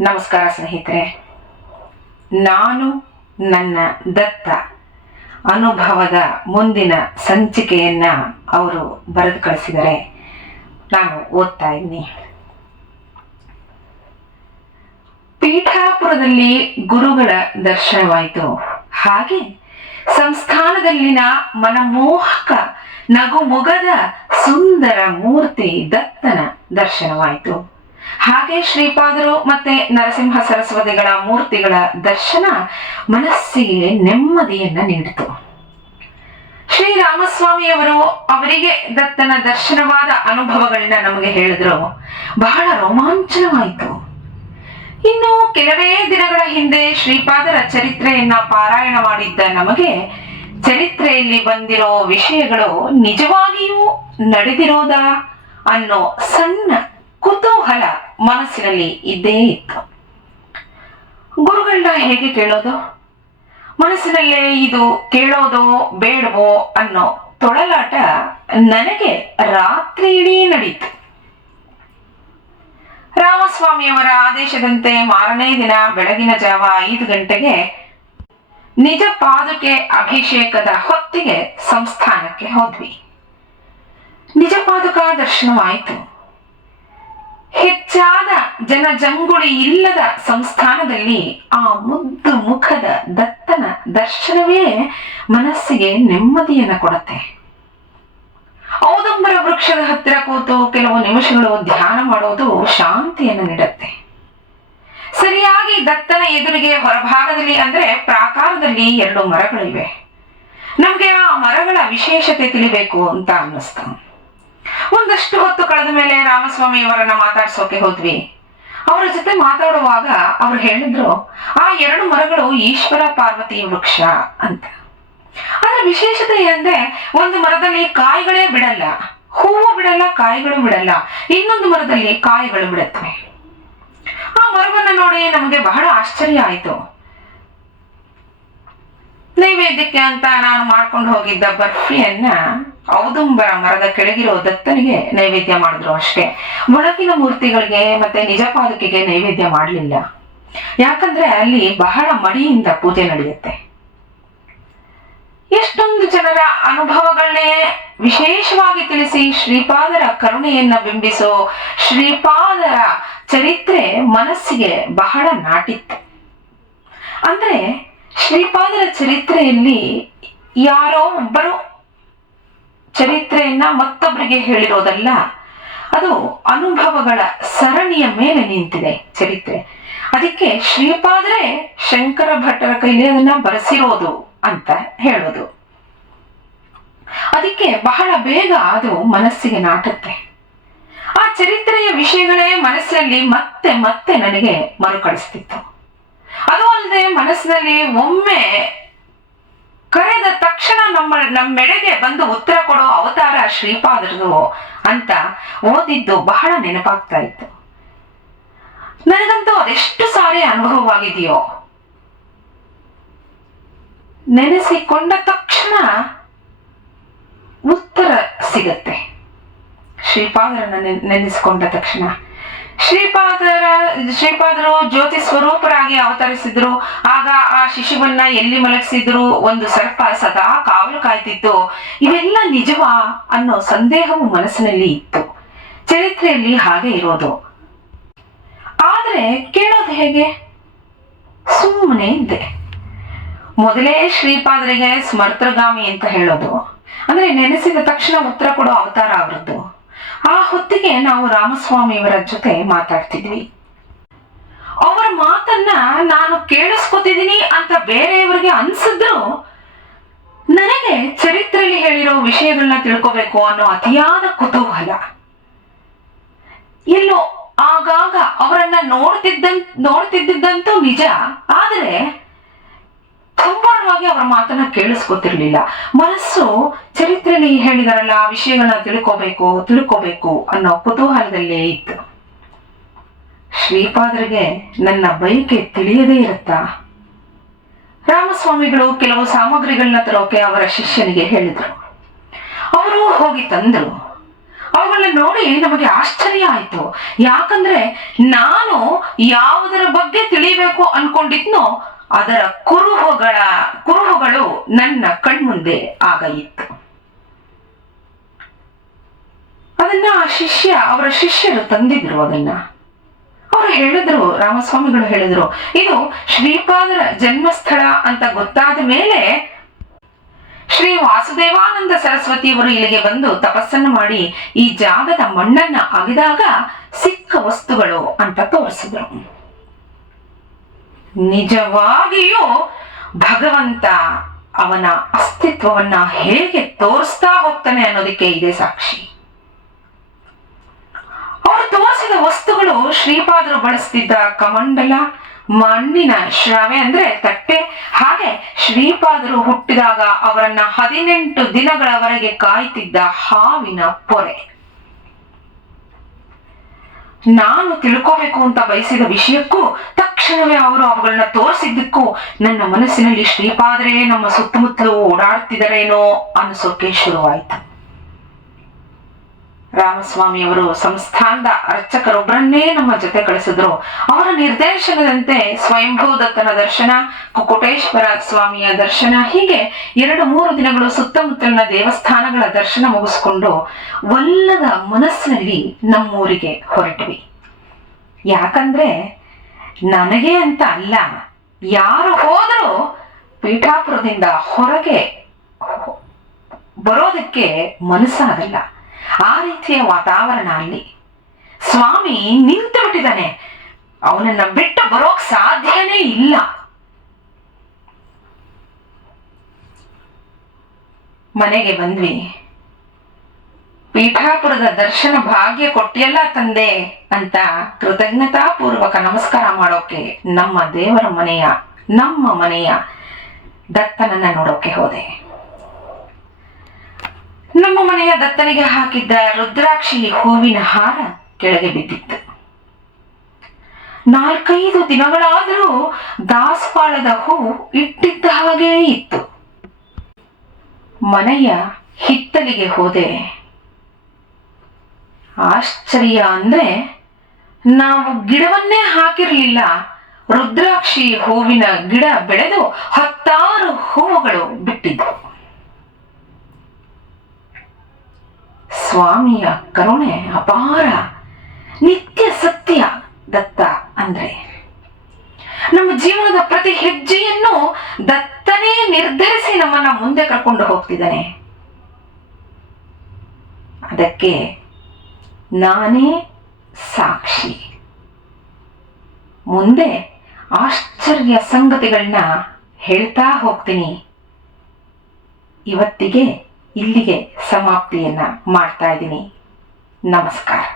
ನಮಸ್ಕಾರ ಸ್ನೇಹಿತರೆ. ನಾನು ನನ್ನ ದತ್ತ ಅನುಭವದ ಮುಂದಿನ ಸಂಚಿಕೆಯನ್ನ ಅವರು ಬರೆದು ಕಳಿಸಿದರೆ ನಾನು ಓದ್ತಾ ಇದ್ದೀನಿ. ಪೀಠಾಪುರದಲ್ಲಿ ಗುರುಗಳ ದರ್ಶನವಾಯಿತು. ಹಾಗೆ ಸಂಸ್ಥಾನದಲ್ಲಿನ ಮನಮೋಹಕ ನಗುಮೊಗದ ಸುಂದರ ಮೂರ್ತಿ ದತ್ತನ ದರ್ಶನವಾಯಿತು. ಹಾಗೆ ಶ್ರೀಪಾದರು ಮತ್ತೆ ನರಸಿಂಹ ಸರಸ್ವತಿಗಳ ಮೂರ್ತಿಗಳ ದರ್ಶನ ಮನಸ್ಸಿಗೆ ನೆಮ್ಮದಿಯನ್ನ ನೀಡಿತು. ಶ್ರೀರಾಮಸ್ವಾಮಿಯವರು ಅವರಿಗೆ ದತ್ತನ ದರ್ಶನವಾದ ಅನುಭವಗಳನ್ನ ನಮಗೆ ಹೇಳಿದ್ರು. ಬಹಳ ರೋಮಾಂಚನವಾಯಿತು. ಇನ್ನು ಕೆಲವೇ ದಿನಗಳ ಹಿಂದೆ ಶ್ರೀಪಾದರ ಚರಿತ್ರೆಯನ್ನ ಪಾರಾಯಣ ಮಾಡಿದ್ದ ನಮಗೆ ಚರಿತ್ರೆಯಲ್ಲಿ ಬಂದಿರೋ ವಿಷಯಗಳು ನಿಜವಾಗಿಯೂ ನಡೆದಿರೋದಾ ಅನ್ನೋ ಸಣ್ಣ ಕುತೂಹಲ ಮನಸ್ಸಿನಲ್ಲಿ ಇದ್ದೇ ಇತ್ತು. ಗುರುಗಳನ್ನ ಹೇಗೆ ಕೇಳೋದು? ಮನಸ್ಸಿನಲ್ಲೇ ಇದು ಕೇಳೋದೋ ಬೇಡವೋ ಅನ್ನೋ ತೊಳಲಾಟ ನನಗೆ ರಾತ್ರಿ ಇಡೀ ನಡೀತು. ರಾಮಸ್ವಾಮಿಯವರ ಆದೇಶದಂತೆ ಮಾರನೇ ದಿನ ಬೆಳಗಿನ ಜಾವ ಐದು ಗಂಟೆಗೆ ನಿಜ ಪಾದುಕೆ ಅಭಿಷೇಕದ ಹೊತ್ತಿಗೆ ಸಂಸ್ಥಾನಕ್ಕೆ ಹೋದ್ವಿ. ನಿಜ ಪಾದುಕ ದರ್ಶನವಾಯಿತು. ಹೆಚ್ಚಾದ ಜನಜಂಗುಳಿ ಇಲ್ಲದ ಸಂಸ್ಥಾನದಲ್ಲಿ ಆ ಮುದ್ದು ಮುಖದ ದತ್ತನ ದರ್ಶನವೇ ಮನಸ್ಸಿಗೆ ನೆಮ್ಮದಿಯನ್ನ ಕೊಡತ್ತೆ. ಔದಂಬರ ವೃಕ್ಷದ ಹತ್ತಿರ ಕೂತು ಕೆಲವು ನಿಮಿಷಗಳು ಧ್ಯಾನ ಮಾಡೋದು ಶಾಂತಿಯನ್ನು ನೀಡುತ್ತೆ. ಸರಿಯಾಗಿ ದತ್ತನ ಎದುರಿಗೆ ಹೊರಭಾಗದಲ್ಲಿ ಅಂದ್ರೆ ಪ್ರಾಕಾರದಲ್ಲಿ ಎರಡು ಮರಗಳಿವೆ. ನಮ್ಗೆ ಆ ಮರಗಳ ವಿಶೇಷತೆ ತಿಳಿಬೇಕು ಅಂತ ಅನ್ನಿಸ್ತು. ಒಂದಷ್ಟು ಹೊತ್ತು ಕಳೆದ ಮೇಲೆ ರಾಮಸ್ವಾಮಿ ಅವರನ್ನ ಮಾತಾಡ್ಸೋಕೆ ಹೋದ್ವಿ. ಅವರ ಜೊತೆ ಮಾತಾಡುವಾಗ ಅವ್ರು ಹೇಳಿದ್ರು, ಆ ಎರಡು ಮರಗಳು ಈಶ್ವರ ಪಾರ್ವತಿ ವೃಕ್ಷ ಅಂತ. ಅದರ ವಿಶೇಷತೆ ಏನಂದ್ರೆ ಒಂದು ಮರದಲ್ಲಿ ಕಾಯಿಗಳೇ ಬಿಡಲ್ಲ. ಹೂವು ಬಿಡಲ್ಲ, ಕಾಯಿಗಳು ಬಿಡಲ್ಲ. ಇನ್ನೊಂದು ಮರದಲ್ಲಿ ಕಾಯಿಗಳು ಬಿಡುತ್ತವೆ. ಆ ಮರವನ್ನು ನೋಡಿ ನಮಗೆ ಬಹಳ ಆಶ್ಚರ್ಯ ಆಯಿತು. ನೈವೇದ್ಯಕ್ಕೆ ಅಂತ ನಾನು ಮಾಡ್ಕೊಂಡು ಹೋಗಿದ್ದ ಬರ್ಫಿಯನ್ನ ಔದುಂಬರ ಮರದ ಕೆಳಗಿರೋ ದತ್ತನಿಗೆ ನೈವೇದ್ಯ ಮಾಡಿದ್ರು ಅಷ್ಟೇ. ಮೊಳಕಿನ ಮೂರ್ತಿಗಳಿಗೆ ಮತ್ತೆ ನಿಜ ಪಾದುಕೆಗೆ ನೈವೇದ್ಯ ಮಾಡಲಿಲ್ಲ. ಯಾಕಂದ್ರೆ ಅಲ್ಲಿ ಬಹಳ ಮಡಿಯಿಂದ ಪೂಜೆ ನಡೆಯುತ್ತೆ. ಎಷ್ಟೊಂದು ಜನರ ಅನುಭವಗಳನ್ನೇ ವಿಶೇಷವಾಗಿ ತಿಳಿಸಿ ಶ್ರೀಪಾದರ ಕರುಣೆಯನ್ನ ಬಿಂಬಿಸೋ ಶ್ರೀಪಾದರ ಚರಿತ್ರೆ ಮನಸ್ಸಿಗೆ ಬಹಳ ನಾಟಿತ್ತು. ಅಂದ್ರೆ ಶ್ರೀಪಾದರ ಚರಿತ್ರೆಯಲ್ಲಿ ಯಾರೋ ಒಬ್ಬರು ಚರಿತ್ರೆಯನ್ನ ಮತ್ತೊಬ್ಬರಿಗೆ ಹೇಳಿರೋದಲ್ಲ, ಅದು ಅನುಭವಗಳ ಸರಣಿಯ ಮೇಲೆ ನಿಂತಿದೆ ಚರಿತ್ರೆ. ಅದಕ್ಕೆ ಶ್ರೀಪಾದ್ರೆ ಶಂಕರ ಭಟ್ಟರ ಕೈಲಿ ಅದನ್ನ ಬರೆಸಿರೋದು ಅಂತ ಹೇಳೋದು. ಅದಕ್ಕೆ ಬಹಳ ಬೇಗ ಅದು ಮನಸ್ಸಿಗೆ ನಾಟುತ್ತೆ. ಆ ಚರಿತ್ರೆಯ ವಿಷಯಗಳೇ ಮನಸ್ಸಿನಲ್ಲಿ ಮತ್ತೆ ಮತ್ತೆ ನನಗೆ ಮರುಕಳಿಸ್ತಿತ್ತು. ಅದು ಅಲ್ಲದೆ ಮನಸ್ಸಿನಲ್ಲಿ ಒಮ್ಮೆ ತಕ್ಷಣ ನಮ್ಮ ಮೆಡೆಗೆ ಬಂದು ಉತ್ತರ ಕೊಡೋ ಅವತಾರ ಶ್ರೀಪಾದರದು ಅಂತ ಓದಿದ್ದು ಬಹಳ ನೆನಪಾಗ್ತಾ ಇತ್ತು. ನನಗಂತೂ ಅದೆಷ್ಟು ಸಾರಿ ಅನುಭವವಾಗಿದೆಯೋ. ನೆನೆಸಿಕೊಂಡ ತಕ್ಷಣ ಉತ್ತರ ಸಿಗತ್ತೆ. ಶ್ರೀಪಾದರನ್ನ ನೆನ್- ನೆನೆಸಿಕೊಂಡ ತಕ್ಷಣ. ಶ್ರೀಪಾದರ, ಶ್ರೀಪಾದರು ಜ್ಯೋತಿ ಸ್ವರೂಪರಾಗಿ ಅವತರಿಸಿದ್ರು. ಆಗ ಆ ಶಿಶುವನ್ನ ಎಲ್ಲಿ ಮಲಗಿಸಿದ್ರು? ಒಂದು ಸರ್ಪ ಸದಾ ಕಾಯ್ತಿತ್ತು ಇವೆಲ್ಲ ನಿಜವಾ ಅನ್ನೋ ಸಂದೇಹವು ಮನಸ್ಸಿನಲ್ಲಿ ಇತ್ತು. ಚರಿತ್ರೆಯಲ್ಲಿ ಹಾಗೆ ಇರೋದು. ಆದ್ರೆ ಕೇಳೋದು ಹೇಗೆ? ಸುಮ್ಮನೆ ಇದ್ದೆ ಮೊದಲೇ ಶ್ರೀಪಾದರಿಗೆ ಸ್ಮರ್ತಗಾಮಿ ಅಂತ ಹೇಳೋದು. ಅಂದ್ರೆ ನೆನೆಸಿದ ತಕ್ಷಣ ಉತ್ತರ ಕೊಡೋ ಅವತಾರ ಅವರದ್ದು. ಆ ಹೊತ್ತಿಗೆ ನಾವು ರಾಮಸ್ವಾಮಿಯವರ ಜೊತೆ ಮಾತಾಡ್ತಿದ್ವಿ. ಅವರ ಮಾತನ್ನ ನಾನು ಕೇಳಿಸ್ಕೊತಿದ್ದೀನಿ ಅಂತ ಬೇರೆಯವರಿಗೆ ಅನ್ಸಿದ್ರು ನನಗೆ ಚರಿತ್ರೆಯಲ್ಲಿ ಹೇಳಿರೋ ವಿಷಯಗಳನ್ನ ತಿಳ್ಕೋಬೇಕು ಅನ್ನೋ ಅತಿಯಾದ ಕುತೂಹಲ. ಎಲ್ಲೋ ಆಗಾಗ ಅವರನ್ನ ನೋಡ್ತಿದ್ದ ನೋಡ್ತಿದ್ದಂತೂ ನಿಜ. ಆದರೆ ಸಂಪೂರ್ಣವಾಗಿ ಅವರ ಮಾತನ್ನ ಕೇಳಿಸ್ಕೊತಿರ್ಲಿಲ್ಲ. ಮನಸ್ಸು ಚರಿತ್ರೆಯಲ್ಲಿ ಹೇಳಿದಾರಲ್ಲ ವಿಷಯಗಳನ್ನ ತಿಳ್ಕೋಬೇಕು ತಿಳ್ಕೋಬೇಕು ಅನ್ನೋ ಕುತೂಹಲದಲ್ಲೇ ಇತ್ತು. ಶ್ರೀಪಾದರಿಗೆ ನನ್ನ ಬಯಕೆ ತಿಳಿಯದೇ ಇರುತ್ತಾ? ರಾಮಸ್ವಾಮಿಗಳು ಕೆಲವು ಸಾಮಗ್ರಿಗಳನ್ನ ತರೋಕೆ ಅವರ ಶಿಷ್ಯನಿಗೆ ಹೇಳಿದ್ರು. ಅವರು ಹೋಗಿ ತಂದರು. ಅವುಗಳನ್ನ ನೋಡಿ ನಮಗೆ ಆಶ್ಚರ್ಯ ಆಯ್ತು. ಯಾಕಂದ್ರೆ ನಾನು ಯಾವುದರ ಬಗ್ಗೆ ತಿಳಿಬೇಕು ಅನ್ಕೊಂಡಿದ್ನೋ ಅದರ ಕುರುಹುಗಳ, ಕುರುಹುಗಳು ನನ್ನ ಕಣ್ಮುಂದೆ ಆಗ ಇತ್ತು ಅದನ್ನ ಆ ಶಿಷ್ಯ, ಅವರ ಶಿಷ್ಯರು ತಂದಿದ್ರು ಅದನ್ನ. ಅವರು ಹೇಳಿದ್ರು, ರಾಮಸ್ವಾಮಿಗಳು ಹೇಳಿದ್ರು, ಇದು ಶ್ರೀಪಾದರ ಜನ್ಮಸ್ಥಳ ಅಂತ ಗೊತ್ತಾದ ಮೇಲೆ ಶ್ರೀ ವಾಸುದೇವಾನಂದ ಸರಸ್ವತಿಯವರು ಇಲ್ಲಿಗೆ ಬಂದು ತಪಸ್ಸನ್ನು ಮಾಡಿ ಈ ಜಾಗದ ಮಣ್ಣನ್ನ ಅಗಿದಾಗ ಸಿಕ್ಕ ವಸ್ತುಗಳು ಅಂತ ತೋರಿಸಿದ್ರು. ನಿಜವಾಗಿಯೂ ಭಗವಂತ ಅವನ ಅಸ್ತಿತ್ವವನ್ನ ಹೇಗೆ ತೋರಿಸ್ತಾ ಹೋಗ್ತಾನೆ ಅನ್ನೋದಕ್ಕೆ ಇದೆ ಸಾಕ್ಷಿ ಅವರು ತೋರಿಸಿದ ವಸ್ತುಗಳು ಶ್ರೀಪಾದರು ಬಳಸ್ತಿದ್ದ ಕಮಂಡಲ, ಮಣ್ಣಿನ ಶ್ರವೆ ಅಂದ್ರೆ ತಟ್ಟೆ. ಹಾಗೆ ಶ್ರೀಪಾದರು ಹುಟ್ಟಿದಾಗ ಅವರನ್ನ ಹದಿನೆಂಟು ದಿನಗಳವರೆಗೆ ಕಾಯ್ತಿದ್ದ ಹಾವಿನ ಪೊರೆ. ನಾನು ತಿಳ್ಕೋಬೇಕು ಅಂತ ಬಯಸಿದ ವಿಷಯಕ್ಕೂ ತಕ್ಷಣವೇ ಅವರು ಅವುಗಳನ್ನ ತೋರಿಸಿದ್ದಕ್ಕೂ ನನ್ನ ಮನಸ್ಸಿನಲ್ಲಿ ಶ್ರೀಪಾದರೇ ನಮ್ಮ ಸುತ್ತಮುತ್ತಲೂ ಓಡಾಡ್ತಿದಾರೇನೋ ಅನಿಸೋಕೆ ಶುರುವಾಯಿತು. ರಾಮಸ್ವಾಮಿಯವರು ಸಂಸ್ಥಾನದ ಅರ್ಚಕರೊಬ್ಬರನ್ನೇ ನಮ್ಮ ಜೊತೆ ಕಳಿಸಿದ್ರು. ಅವರ ನಿರ್ದೇಶನದಂತೆ ಸ್ವಯಂಭೂ ದತ್ತನ ದರ್ಶನ, ಕುಕುಟೇಶ್ವರ ಸ್ವಾಮಿಯ ದರ್ಶನ, ಹೀಗೆ ಎರಡು ಮೂರು ದಿನಗಳು ಸುತ್ತಮುತ್ತಲಿನ ದೇವಸ್ಥಾನಗಳ ದರ್ಶನ ಮುಗಿಸ್ಕೊಂಡು ಒಲ್ಲದ ಮನಸ್ಸಿನಲ್ಲಿ ನಮ್ಮೂರಿಗೆ ಹೊರಟ್ವಿ. ಯಾಕಂದ್ರೆ ನನಗೆ ಅಂತ ಅಲ್ಲ, ಯಾರು ಹೋದರೂ ಪೀಠಾಪುರದಿಂದ ಹೊರಗೆ ಬರೋದಕ್ಕೆ ಮನಸ್ಸಾಗಲ್ಲ. ಆ ರೀತಿಯ ವಾತಾವರಣ ಅಲ್ಲಿ ಸ್ವಾಮಿ ನಿಂತು ಬಿಟ್ಟಿದ್ದಾನೆ ಅವನನ್ನ ಬಿಟ್ಟು ಬರೋಕ್ ಸಾಧ್ಯನೇ ಇಲ್ಲ. ಮನೆಗೆ ಬಂದ್ವಿ. ಪೀಠಾಪುರದ ದರ್ಶನ ಭಾಗ್ಯ ಕೊಟ್ಟಿಯಲ್ಲ ತಂದೆ ಅಂತ ಕೃತಜ್ಞತಾಪೂರ್ವಕ ನಮಸ್ಕಾರ ಮಾಡೋಕೆ ನಮ್ಮ ದೇವರ ಮನೆಯ, ನಮ್ಮ ಮನೆಯ ದತ್ತನನ್ನ ನೋಡೋಕೆ ಹೋದೆ. ನಮ್ಮ ಮನೆಯ ದತ್ತನಿಗೆ ಹಾಕಿದ್ದ ರುದ್ರಾಕ್ಷಿ ಹೂವಿನ ಹಾರ ಕೆಳಗೆ ಬಿದ್ದಿತ್ತು. ನಾಲ್ಕೈದು ದಿನಗಳಾದರೂ ದಾಸವಾಳದ ಹೂ ಇಟ್ಟಿದ್ದ ಹಾಗೇ ಇತ್ತು. ಮನೆಯ ಹಿತ್ತಲಿಗೆ ಹೋದೆ. ಆಶ್ಚರ್ಯ ಅಂದ್ರೆ ನಾವು ಗಿಡವನ್ನೇ ಹಾಕಿರಲಿಲ್ಲ. ರುದ್ರಾಕ್ಷಿ ಹೂವಿನ ಗಿಡ ಬೆಳೆದು ಹತ್ತಾರು ಹೂವುಗಳು ಬಿಟ್ಟಿದ್ವು. ಸ್ವಾಮಿಯ ಕರುಣೆ ಅಪಾರ, ನಿತ್ಯ ಸತ್ಯ ದತ್ತ ಅಂದ್ರೆ. ನಮ್ಮ ಜೀವನದ ಪ್ರತಿ ಹೆಜ್ಜೆಯನ್ನು ದತ್ತನೇ ನಿರ್ಧರಿಸಿ ನಮ್ಮನ್ನ ಮುಂದೆ ಕರ್ಕೊಂಡು ಹೋಗ್ತಿದ್ದಾನೆ. ಅದಕ್ಕೆ ನಾನೇ ಸಾಕ್ಷಿ. ಮುಂದೆ ಆಶ್ಚರ್ಯ ಸಂಗತಿಗಳನ್ನ ಹೇಳ್ತಾ ಹೋಗ್ತೀನಿ. ಇವತ್ತಿಗೆ ಇಲ್ಲಿಗೆ ಸಮಾಪ್ತಿಯನ್ನು ಮಾಡ್ತಾ ಇದ್ದೀನಿ. ನಮಸ್ಕಾರ.